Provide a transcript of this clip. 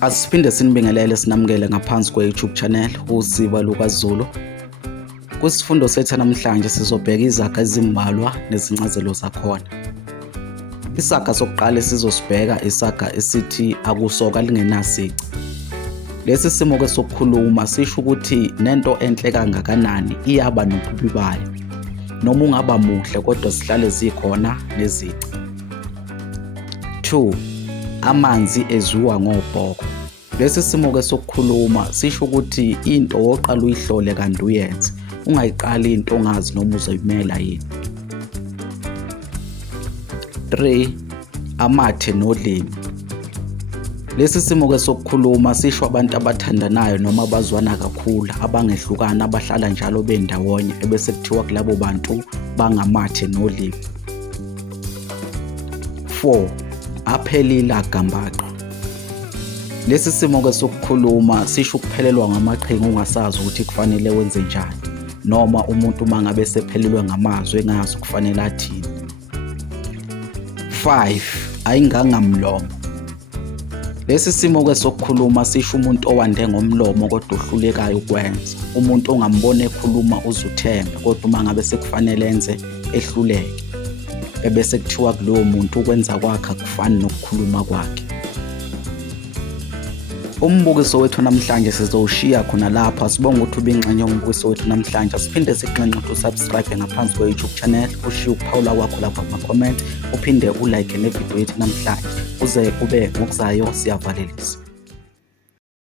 Asiphinde sinibingelele sinamukele ngaphansi kwe-YouTube channel uSiba lukaZulu. Kwisifundo sethu namhlanje sizobheka izaga ezimbalwa nezincazelo zakhona. Isaga sokuqala sizosibheka isaga esithi akusoka lingenasici. Lesi simo ke sokukhuluma sisho ukuthi nento enhle kangakanani iyaba nobubi bayo. Noma ungaba muhle kodwa sihlale zikhona nezici. 2. Amanzi eziwa ngobhoko. Lesi simo ke sokukhuluma sisho ukuthi into oqala uyihlole kanti uyenze. Ungayiqali into ongazi noma uzoyimela yini. 3. Amathe nolimi. Lesi simo ke sokukhuluma sisho abantu abathandanayo noma abazwana kakhulu abangehlukana abahlala njalo bendawonye ebese kuthiwa kulabo bantu bangamathe nolimi. 4. Aphelila gambaqa. Lesi simo ke sokukhuluma sisho ukuphelelwa ngamaqhinga ungasazi ukuthi kufanele wenze njani noma umuntu mangabe sephelelwe ngamazwi engazi kufanele athini. 5. Ayingangamlomo. Lesi simo ke sokukhuluma sisho umuntu owande ngomlomo kodwa ohlulekayo ukwenza. Umuntu ongambona ekhuluma uzuthembe kodwa mangabe sekufanele enze ehluleke. Ebese kuthiwa kulowo muntu ukwenza kwakhe akufani nokukhuluma kwakhe. Umbukiso wethu namhlanje sizowushiya khona lapha. Sibonga ukuthi ubingxenye umbukiso wethu namhlanje. Siphinde sikunxenxe ukuthi usubscribe ngaphansi kwe-YouTube channel, ushiye ukuphawula kwakho lapha kuma-comment, uphinde ulike nevideo yethu namhlanje. Kuze kube ngokuzayo siyavalelisa.